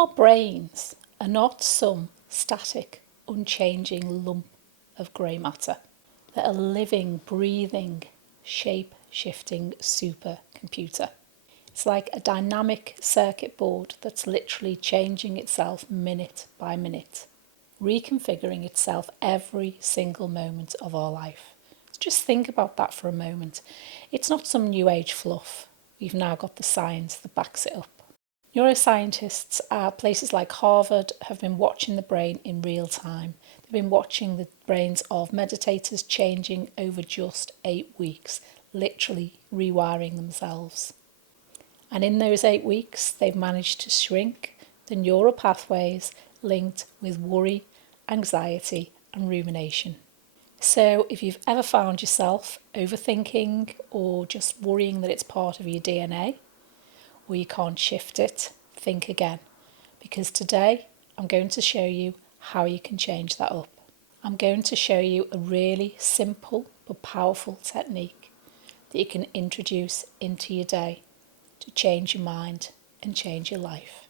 Our brains are not some static, unchanging lump of grey matter. They're a living, breathing, shape-shifting supercomputer. It's like a dynamic circuit board that's literally changing itself minute by minute, reconfiguring itself every single moment of our life. Just think about that for a moment. It's not some new age fluff. We've now got the science that backs it up. Neuroscientists at places like Harvard have been watching the brain in real time. They've been watching the brains of meditators changing over just 8 weeks, literally rewiring themselves. And in those 8 weeks, they've managed to shrink the neural pathways linked with worry, anxiety, and rumination. So if you've ever found yourself overthinking or just worrying that it's part of your DNA, or you can't shift it, think again. Because today, I'm going to show you how you can change that up. I'm going to show you a really simple but powerful technique that you can introduce into your day to change your mind and change your life.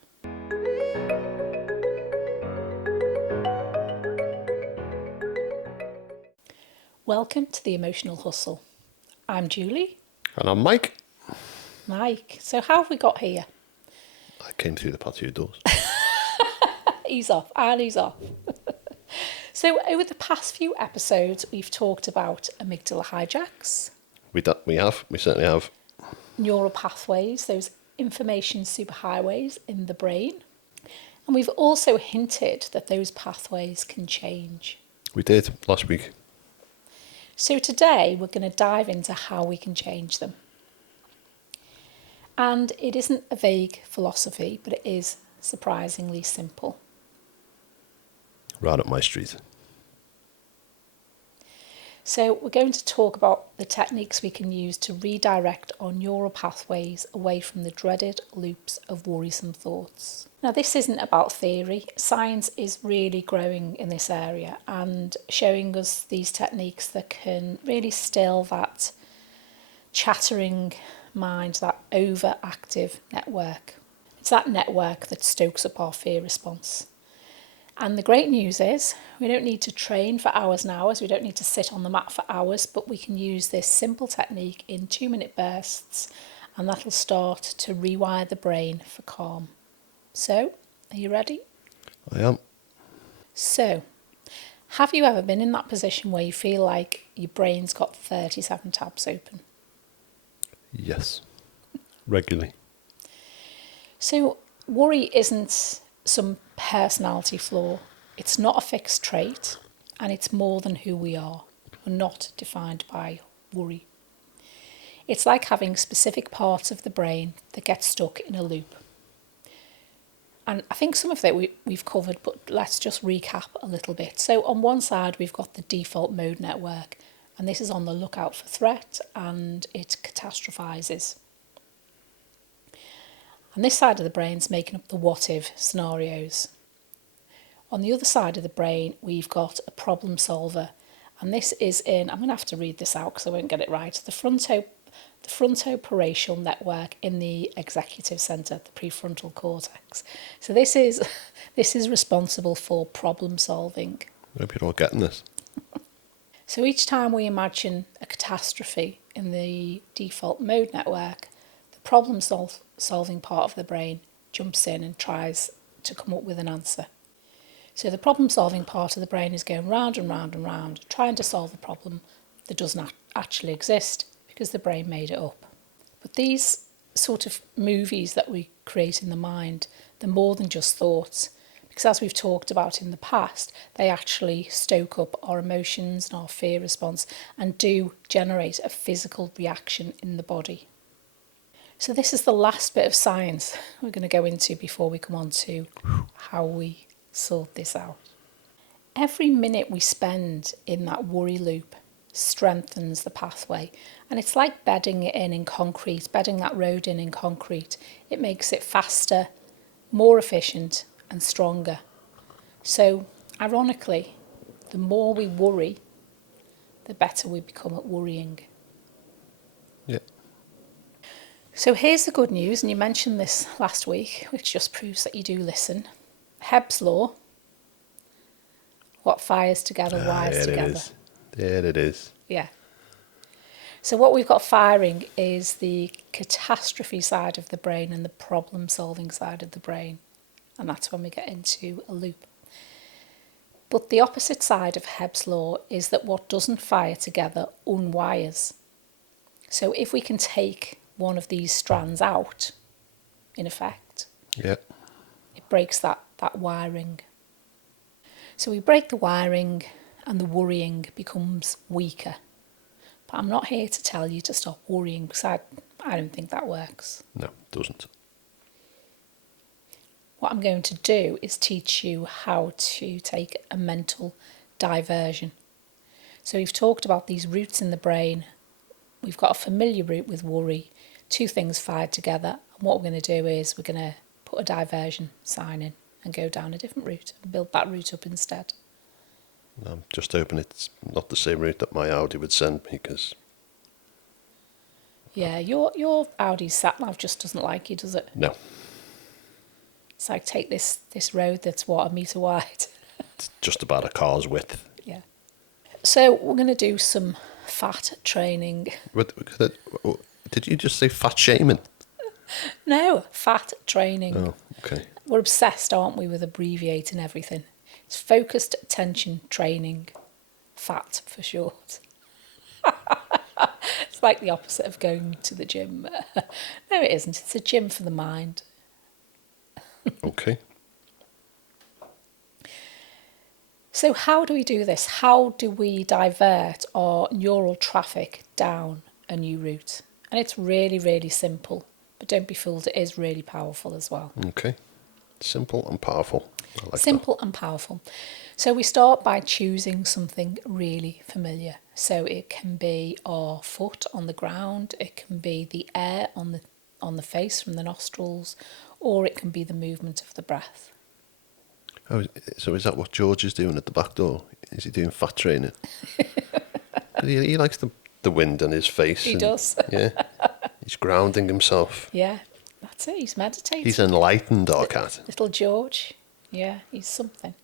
Welcome to the Emotional Hustle. I'm Julie. And I'm Mike. Mike, so how have we got here? I came through the patio doors. Ease off, and ease off. So over the past few episodes, we've talked about amygdala hijacks. We certainly have. Neural pathways, those information superhighways in the brain. And we've also hinted that those pathways can change. We did last week. So today we're going to dive into how we can change them. And it isn't a vague philosophy, but it is surprisingly simple. Right up my street. So we're going to talk about the techniques we can use to redirect our neural pathways away from the dreaded loops of worrisome thoughts. Now, this isn't about theory. Science is really growing in this area and showing us these techniques that can really still that chattering mind, that overactive network. It's that network that stokes up our fear response. And the great news is we don't need to train for hours and hours. We don't need to sit on the mat for hours, but we can use this simple technique in 2-minute bursts, and that'll start to rewire the brain for calm. So, are you ready? I am. So, have you ever been in that position where you feel like your brain's got 37 tabs open? Yes. Regularly. So, worry isn't some personality flaw. It's not a fixed trait, and it's more than who we are. We're not defined by worry. It's like having specific parts of the brain that get stuck in a loop. And I think some of that we've covered, but let's just recap a little bit. So on one side, we've got the default mode network, and this is on the lookout for threat, and it catastrophizes. And this side of the brain's making up the what-if scenarios. On the other side of the brain, we've got a problem solver. And this is I'm going to have to read this out because I won't get it right. The frontoparietal network in the executive centre, the prefrontal cortex. So this is responsible for problem solving. I hope you're all getting this. So each time we imagine a catastrophe in the default mode network, the problem solving part of the brain jumps in and tries to come up with an answer. So the problem solving part of the brain is going round and round and round, trying to solve a problem that doesn't actually exist because the brain made it up. But these sort of movies that we create in the mind, they're more than just thoughts, because as we've talked about in the past, they actually stoke up our emotions and our fear response and do generate a physical reaction in the body. So this is the last bit of science we're going to go into before we come on to how we sort this out. Every minute we spend in that worry loop strengthens the pathway, and it's like bedding it in concrete, bedding that road in concrete. It makes it faster, more efficient and stronger. So ironically, the more we worry, the better we become at worrying. Yeah. So here's the good news, and you mentioned this last week, which just proves that you do listen. Hebb's law. What fires together, wires There it together. is. There it is. Yeah. So what we've got firing is the catastrophe side of the brain and the problem-solving side of the brain. And that's when we get into a loop. But the opposite side of Hebb's law is that what doesn't fire together unwires. So if we can take one of these strands out, in effect, Yeah. it breaks that wiring. So we break the wiring and the worrying becomes weaker. But I'm not here to tell you to stop worrying because I don't think that works. No, it doesn't. What I'm going to do is teach you how to take a mental diversion. So we've talked about these routes in the brain. We've got a familiar route with worry, two things fired together. And what we're going to do is we're going to put a diversion sign in and go down a different route and build that route up instead. I'm just hoping it's not the same route that my Audi would send me, because Yeah, your Audi sat-nav just doesn't like you, does it? no, It's like, take this road that's, what, 1 metre wide? it's just about a car's width. Yeah. So we're going to do some fat training. Did you just say fat shaming? No, fat training. Oh, okay. We're obsessed, aren't we, with abbreviating everything. It's focused attention training. FAT for short. It's like the opposite of going to the gym. No, it isn't. It's a gym for the mind. Okay. So how do we do this? How do we divert our neural traffic down a new route? And it's really, really simple. But don't be fooled, it is really powerful as well. Okay. Simple and powerful. I like Simple and powerful. So we start by choosing something really familiar. So it can be our foot on the ground, it can be the air on the face from the nostrils, or it can be the movement of the breath. that. Oh, so is that what George is doing at the back door? Is he doing fat training? he likes the wind on his face. He does. Yeah. He's grounding himself. Yeah, that's it. He's meditating. He's enlightened, our cat. Little George. Yeah, he's something.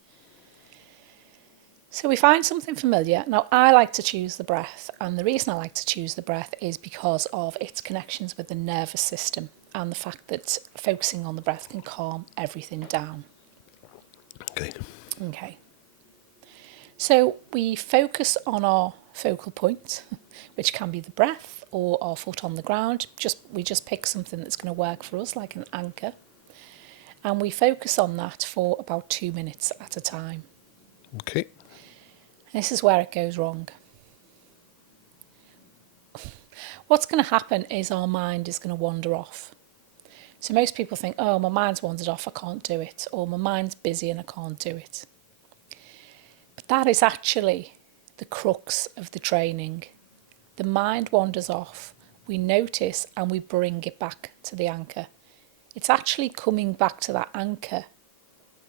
So we find something familiar. Now, I like to choose the breath, and the reason I like to choose the breath is because of its connections with the nervous system and the fact that focusing on the breath can calm everything down. Okay. Okay. So we focus on our focal point, which can be the breath or our foot on the ground. We just pick something that's going to work for us, like an anchor. And we focus on that for about 2 minutes at a time. Okay. This is where it goes wrong. What's going to happen is our mind is going to wander off. So most people think, oh, my mind's wandered off, I can't do it. Or my mind's busy and I can't do it. But that is actually the crux of the training. The mind wanders off, we notice and we bring it back to the anchor. It's actually coming back to that anchor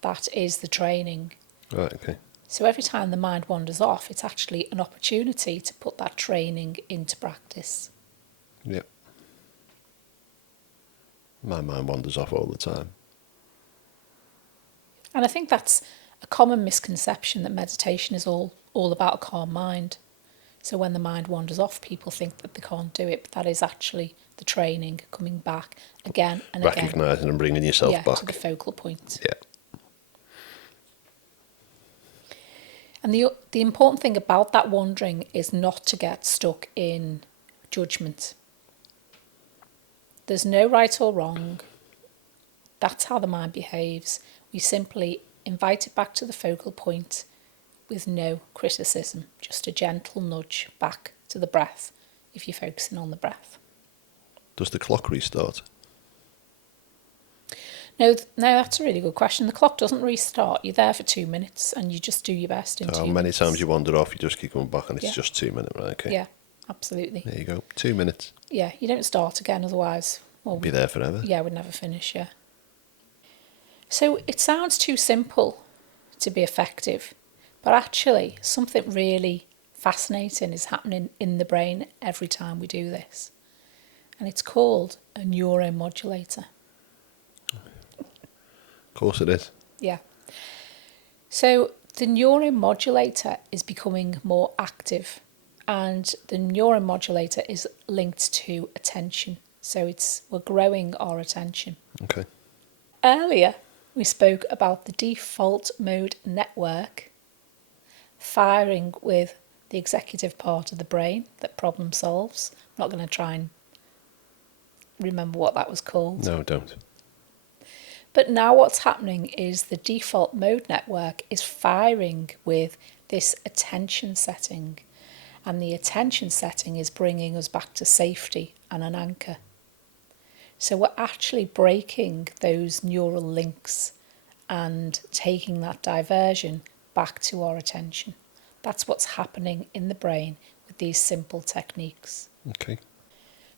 that is the training. Right, okay. So every time the mind wanders off, it's actually an opportunity to put that training into practice. Yep. My mind wanders off all the time. And I think that's a common misconception, that meditation is all about a calm mind. So when the mind wanders off, people think that they can't do it, but that is actually the training, coming back again and again. Recognising and bringing yourself back. To the focal point. Yeah. And the important thing about that wandering is not to get stuck in judgment. There's no right or wrong. That's how the mind behaves. We simply invite it back to the focal point with no criticism, just a gentle nudge back to the breath if you're focusing on the breath. Does the clock restart? No, that's a really good question. The clock doesn't restart. You're there for 2 minutes and you just do your best in 2 So minutes. how many times you wander off, you just keep coming back and it's Yeah. just 2 minutes, right? Okay. Yeah, absolutely. There you go. 2 minutes. Yeah, you don't start again, otherwise... Well, Be there forever. Yeah, we'd never finish, yeah. So it sounds too simple to be effective, but actually something really fascinating is happening in the brain every time we do this. and it's called a neuromodulator. Of course it is. Yeah. So the neuromodulator is becoming more active, and the neuromodulator is linked to attention. So we're growing our attention. Okay. Earlier, we spoke about the default mode network firing with the executive part of the brain that problem solves. I'm not going to try and remember what that was called. No, don't. But now what's happening is the default mode network is firing with this attention setting. And the attention setting is bringing us back to safety and an anchor. So we're actually breaking those neural links and taking that diversion back to our attention. That's what's happening in the brain with these simple techniques. Okay.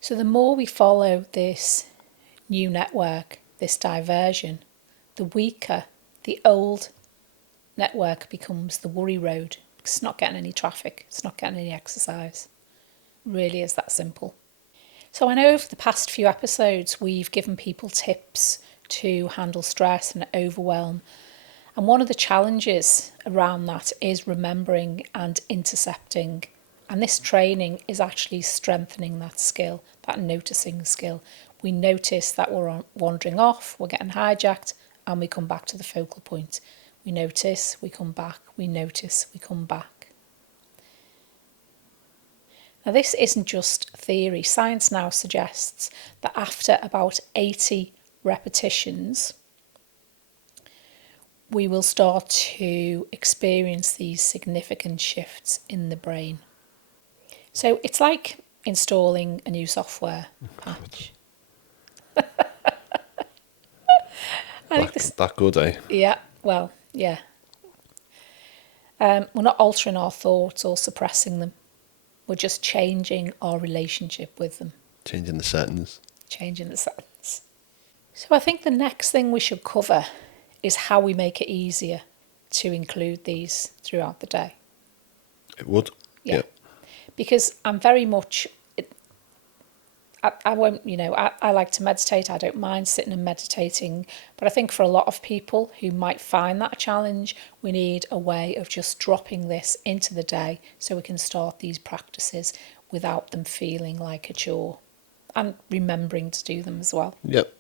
So the more we follow this new network, this diversion, the weaker the old network becomes, the worry road. It's not getting any traffic, it's not getting any exercise. It really is that simple. So I know over the past few episodes we've given people tips to handle stress and overwhelm. And one of the challenges around that is remembering and intercepting. And this training is actually strengthening that skill, that noticing skill. We notice that we're wandering off, we're getting hijacked, and we come back to the focal point. We notice, we come back, we notice, we come back. Now, this isn't just theory. Science now suggests that after about 80 repetitions, we will start to experience these significant shifts in the brain. So it's like installing a new software patch. That good, eh? Yeah, well, yeah. We're not altering our thoughts or suppressing them. We're just changing our relationship with them. Changing the settings. Changing the settings. So I think the next thing we should cover is how we make it easier to include these throughout the day. It would. Yeah. Because I'm very much, I won't, I like to meditate. I don't mind sitting and meditating. But I think for a lot of people who might find that a challenge, we need a way of just dropping this into the day so we can start these practices without them feeling like a chore and remembering to do them as well. Yep.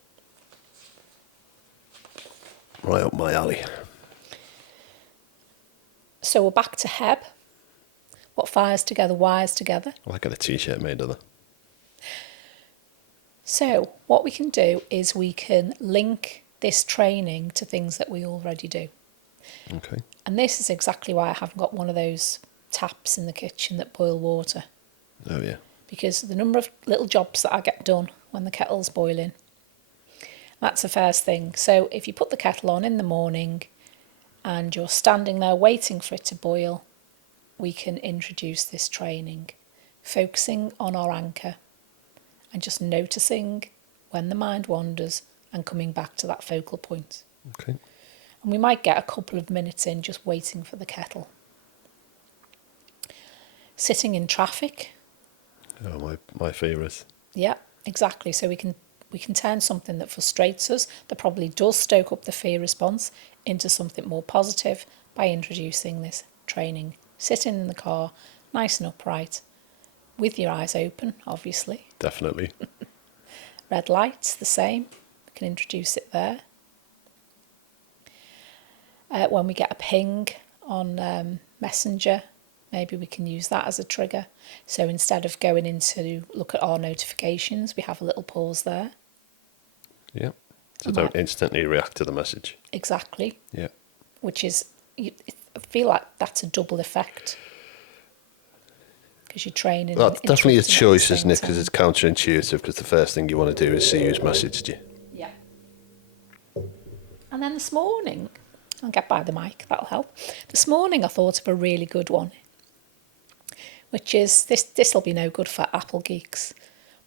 Right up my alley. So we're back to Heb. What fires together, wires together. I got a t-shirt made of that. So what we can do is we can link this training to things that we already do. Okay. And this is exactly why I haven't got one of those taps in the kitchen that boil water. Oh, yeah. Because the number of little jobs that I get done when the kettle's boiling, that's the first thing. So if you put the kettle on in the morning and you're standing there waiting for it to boil, we can introduce this training, focusing on our anchor and just noticing when the mind wanders and coming back to that focal point. Okay. And we might get a couple of minutes in just waiting for the kettle. Sitting in traffic. Oh, my favourite. Yeah, exactly. So we can turn something that frustrates us, that probably does stoke up the fear response, into something more positive by introducing this training. Sitting in the car, nice and upright, with your eyes open, obviously. Definitely. Red lights, the same. We can introduce it there. When we get a ping on Messenger, maybe we can use that as a trigger. So instead of going in to look at our notifications, we have a little pause there. Yeah. So don't instantly react to the message. Exactly. Yeah. Which is, I feel like that's a double effect. Because you're training. That's definitely a choice, isn't it? Because it's counterintuitive, because the first thing you want to do is see who's messaged you. Yeah. And then this morning, I'll get by the mic, that'll help. This morning I thought of a really good one, which is, this will be no good for Apple geeks.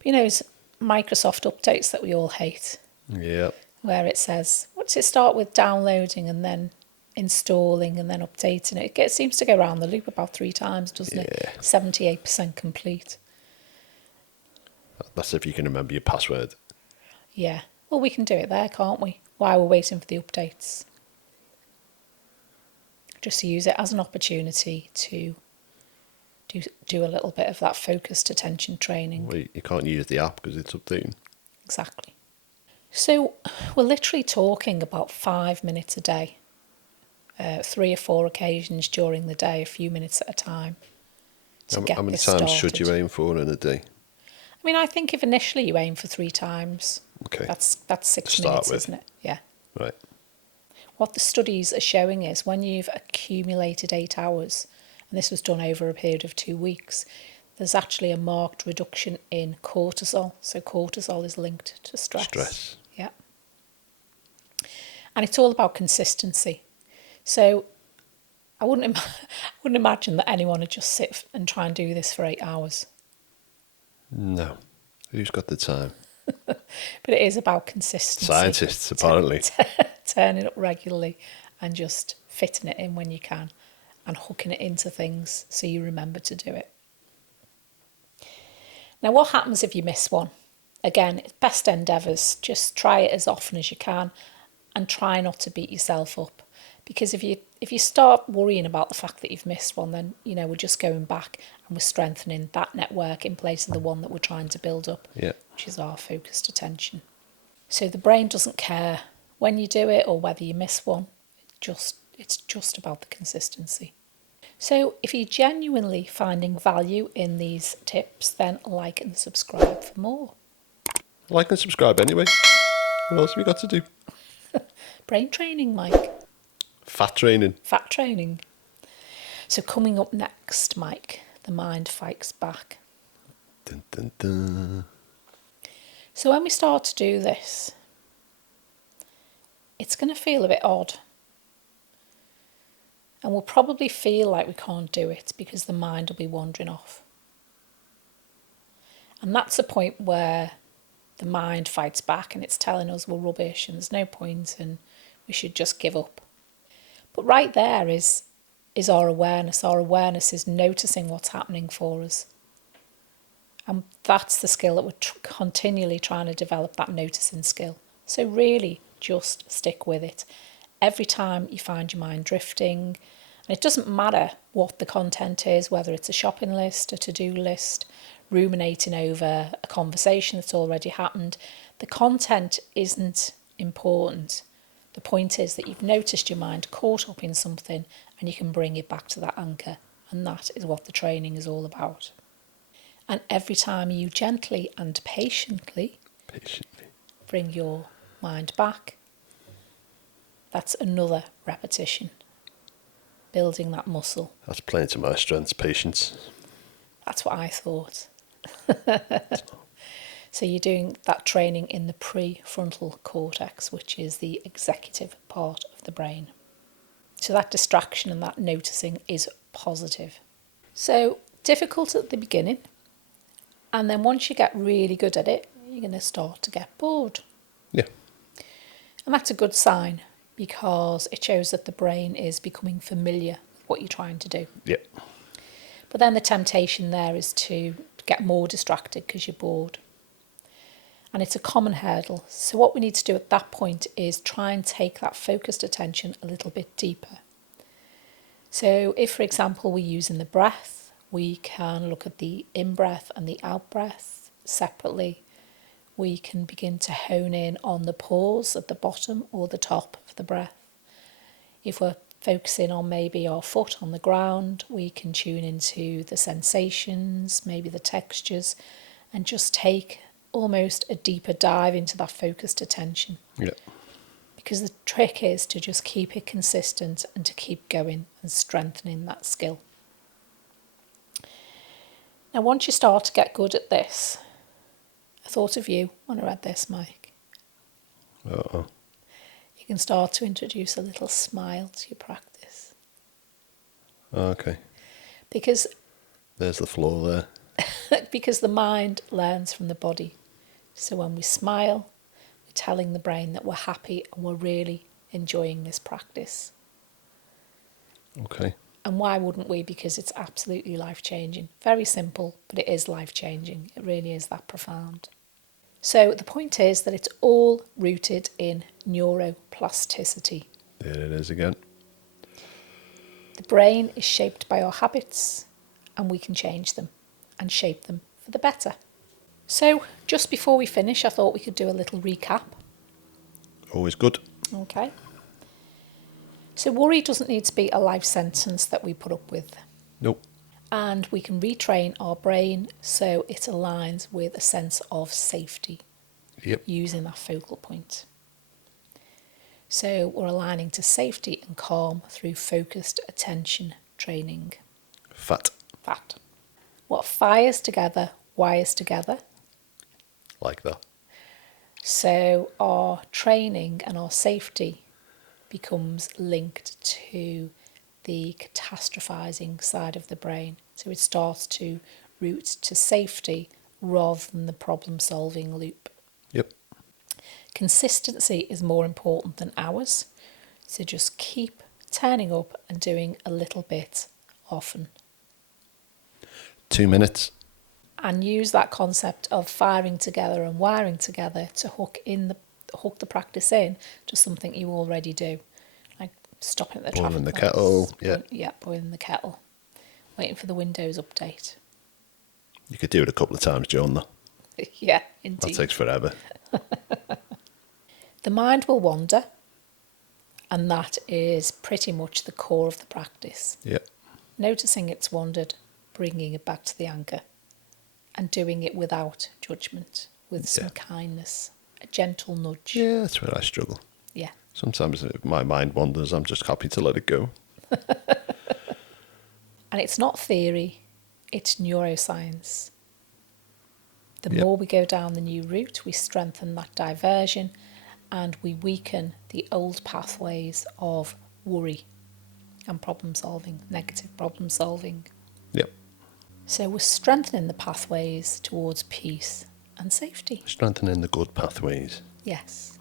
But it's Microsoft updates that we all hate. Yeah. Where it says, what's it start with? Downloading and then installing and then updating it. It seems to go around the loop about 3 times, doesn't it? 78% complete. That's if you can remember your password. Yeah. Well, we can do it there, can't we? While we're waiting for the updates. Just use it as an opportunity to do a little bit of that focused attention training. Well, you can't use the app because it's updating. Exactly. So we're literally talking about 5 minutes a day, 3 or 4 occasions during the day, a few minutes at a time to How get many this times started. should you aim for in a day? I mean, I think if initially you aim for 3 times, Okay. that's 6 Start minutes, with. isn't it? Yeah. Right. What the studies are showing is when you've accumulated 8 hours, and this was done over a period of 2 weeks, there's actually a marked reduction in cortisol. So cortisol is linked to stress. Yeah. And it's all about consistency. So I wouldn't imagine that anyone would just sit and try and do this for 8 hours. No. Who's got the time? But it is about consistency. Scientists, apparently. Turning up regularly and just fitting it in when you can and hooking it into things so you remember to do it. Now, what happens if you miss one? Again, best endeavours, just try it as often as you can and try not to beat yourself up. Because if you start worrying about the fact that you've missed one, then, we're just going back and we're strengthening that network in place of the one that we're trying to build up, which is our focused attention. So the brain doesn't care when you do it or whether you miss one. It's just about the consistency. So if you're genuinely finding value in these tips, then like and subscribe for more. Like and subscribe anyway. What else have we got to do? Brain training, Mike. Fat training. Fat training. So coming up next, Mike, the mind fights back. Dun, dun, dun. So when we start to do this, it's going to feel a bit odd. And we'll probably feel like we can't do it because the mind will be wandering off. And that's a point where the mind fights back and it's telling us we're rubbish and there's no point and we should just give up. But right there is our awareness. Our awareness is noticing what's happening for us. And that's the skill that we're continually trying to develop, that noticing skill. So really just stick with it. Every time you find your mind drifting, and it doesn't matter what the content is, whether it's a shopping list, a to-do list, ruminating over a conversation that's already happened, the content isn't important. The point is that you've noticed your mind caught up in something and you can bring it back to that anchor. And that is what the training is all about. And every time you gently and patiently bring your mind back, that's another repetition, building that muscle. That's playing to my strengths, patience. That's what I thought. So you're doing that training in the prefrontal cortex, which is the executive part of the brain. So that distraction and that noticing is positive. So difficult at the beginning, and then once you get really good at it, you're going to start to get bored. Yeah. And that's a good sign because it shows that the brain is becoming familiar with what you're trying to do. Yeah. But then the temptation there is to get more distracted because you're bored. And it's a common hurdle. So what we need to do at that point is try and take that focused attention a little bit deeper. So if, for example, we're using the breath, we can look at the in-breath and the out-breath separately. We can begin to hone in on the pause at the bottom or the top of the breath. If we're focusing on maybe our foot on the ground, we can tune into the sensations, maybe the textures, and just take almost a deeper dive into that focused attention. Yeah. Because the trick is to just keep it consistent and to keep going and strengthening that skill. Now, once you start to get good at this, I thought of you when I read this, Mike. Uh-oh. You can start to introduce a little smile to your practice. Okay. Because there's the flaw there. Because the mind learns from the body. So when we smile, we're telling the brain that we're happy and we're really enjoying this practice. Okay. And why wouldn't we? Because it's absolutely life-changing. Very simple, but it is life-changing. It really is that profound. So the point is that it's all rooted in neuroplasticity. There it is again. The brain is shaped by our habits, and we can change them and shape them for the better. So just before we finish, I thought we could do a little recap. Always good. Okay. So worry doesn't need to be a life sentence that we put up with. Nope. And we can retrain our brain so it aligns with a sense of safety Yep. using that focal point. So we're aligning to safety and calm through focused attention training. Fat. Fact. What fires together, wires together. Like that. So our training and our safety becomes linked to the catastrophizing side of the brain. So it starts to route to safety rather than the problem-solving loop. Yep. Consistency is more important than hours. So just keep turning up and doing a little bit often. 2 minutes. And use that concept of firing together and wiring together to hook the practice in to something you already do, like stopping at the Boiling traffic the kettle, lights. yeah. Boiling the kettle, waiting for the Windows update. You could do it a couple of times during that. Yeah, That indeed. takes forever. The mind will wander, and that is pretty much the core of the practice. Yep. Noticing it's wandered, bringing it back to the anchor, and doing it without judgment, with some kindness, a gentle nudge. Yeah, that's where I struggle. Yeah. Sometimes if my mind wanders, I'm just happy to let it go. And it's not theory, it's neuroscience. The Yep. more we go down the new route, we strengthen that diversion and we weaken the old pathways of worry and problem solving, negative problem solving. Yep. So we're strengthening the pathways towards peace and safety. Strengthening the good pathways. Yes.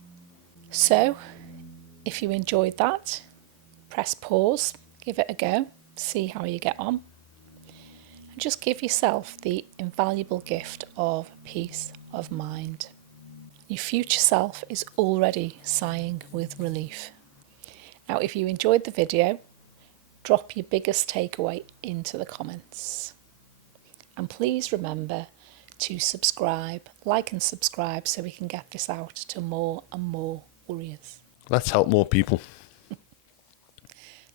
So if you enjoyed that, press pause, give it a go, see how you get on. And just give yourself the invaluable gift of peace of mind. Your future self is already sighing with relief. Now, if you enjoyed the video, drop your biggest takeaway into the comments. And please remember to subscribe, like and subscribe so we can get this out to more and more warriors. Let's help more people.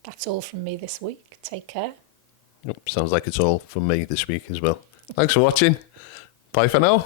That's all from me this week. Take care. Sounds like it's all from me this week as well. Thanks for watching. Bye for now.